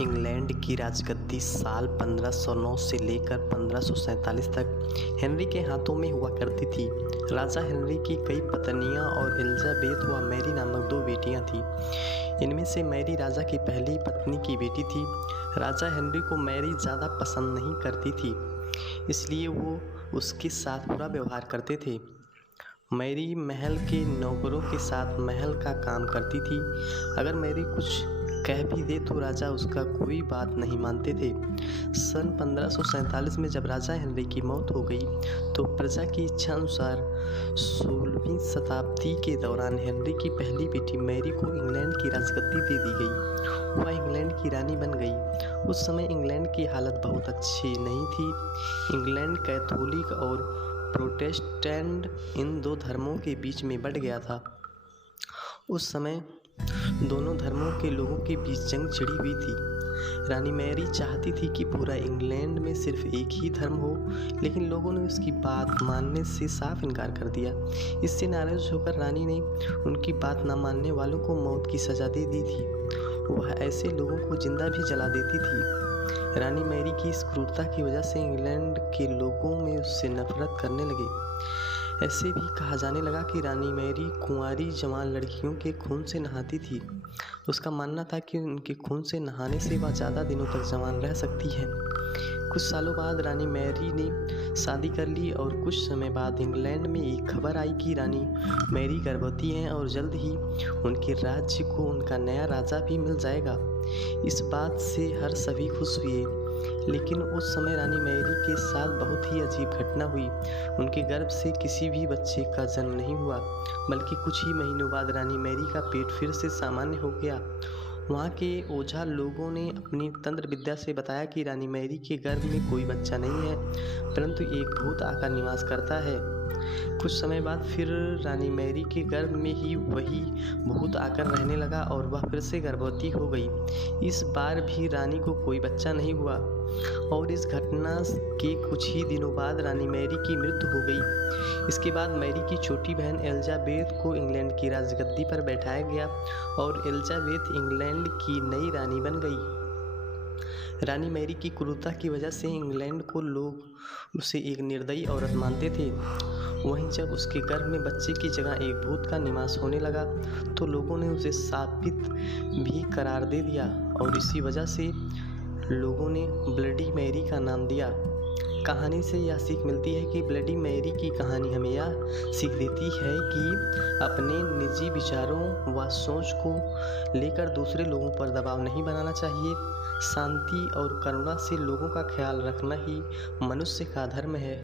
England की राजगद्दी साल 1509 से लेकर 1547 तक हेनरी के हाथों में हुआ करती थी। राजा हेनरी की कई पत्नियां और एलिजाबेथ व मैरी नामक दो बेटियां थीं। इनमें से मैरी राजा की पहली पत्नी की बेटी थी। राजा हेनरी को मैरी ज़्यादा पसंद नहीं करती थी, इसलिए वो उसके साथ बुरा व्यवहार करते थे। मैरी महल के नौकरों के साथ महल का काम करती थी। अगर मैरी कुछ कह भी दे तो राजा उसका कोई बात नहीं मानते थे। सन 1547 में जब राजा हेनरी की मौत हो गई तो प्रजा की इच्छा अनुसार 16वीं शताब्दी के दौरान हेनरी की पहली बेटी मैरी को इंग्लैंड की राजगद्दी दे दी गई। वह इंग्लैंड की रानी बन गई। उस समय इंग्लैंड की हालत बहुत अच्छी नहीं थी। इंग्लैंड कैथोलिक और प्रोटेस्टेंट इन दो धर्मों के बीच में बढ़ गया था। उस समय दोनों धर्मों के लोगों के बीच जंग छिड़ी हुई थी। रानी मैरी चाहती थी कि पूरा इंग्लैंड में सिर्फ एक ही धर्म हो, लेकिन लोगों ने उसकी बात मानने से साफ इनकार कर दिया। इससे नाराज होकर रानी ने उनकी बात न मानने वालों को मौत की सजा दे दी थी। वह ऐसे लोगों को जिंदा भी जला देती थी। रानी मैरी की इस क्रूरता की वजह से इंग्लैंड के लोगों में उससे नफरत करने लगे। ऐसे भी कहा जाने लगा कि रानी मैरी कुंवारी जवान लड़कियों के खून से नहाती थी। उसका मानना था कि उनके खून से नहाने से वह ज़्यादा दिनों तक जवान रह सकती है। कुछ सालों बाद रानी मैरी ने शादी कर ली और कुछ समय बाद इंग्लैंड में एक खबर आई कि रानी मैरी गर्भवती हैं और जल्द ही उनके राज्य को उनका नया राजा भी मिल जाएगा। इस बात से हर सभी खुश हुए, लेकिन उस समय रानी मैरी के साथ बहुत ही अजीब घटना हुई। उनके गर्भ से किसी भी बच्चे का जन्म नहीं हुआ, बल्कि कुछ ही महीनों बाद रानी मैरी का पेट फिर से सामान्य हो गया। वहाँ के ओझा लोगों ने अपनी तंत्र विद्या से बताया कि रानी मैरी के गर्भ में कोई बच्चा नहीं है, परंतु एक भूत आकर निवास करता है। कुछ समय बाद फिर रानी मैरी के गर्भ में ही वही भूत आकर रहने लगा और वह फिर से गर्भवती हो गई। इस बार भी रानी को कोई बच्चा नहीं हुआ और इस घटना के कुछ ही दिनों बाद रानी मैरी की मृत्यु हो गई। इसके बाद मैरी की छोटी बहन एलिजाबेथ को इंग्लैंड की राजगद्दी पर बैठाया गया और एलिजाबेथ इंग्लैंड की नई रानी बन गई। रानी मैरी की क्रूरता की वजह से इंग्लैंड को लोग उसे एक निर्दयी औरत मानते थे। वहीं जब उसके गर्भ में बच्चे की जगह एक भूत का निवास होने लगा तो लोगों ने उसे शापित भी करार दे दिया और इसी वजह से लोगों ने ब्लडी मैरी का नाम दिया। कहानी से यह सीख मिलती है कि ब्लडी मैरी की कहानी हमें यह सीख देती है कि अपने निजी विचारों व सोच को लेकर दूसरे लोगों पर दबाव नहीं बनाना चाहिए। शांति और करुणा से लोगों का ख्याल रखना ही मनुष्य का धर्म है।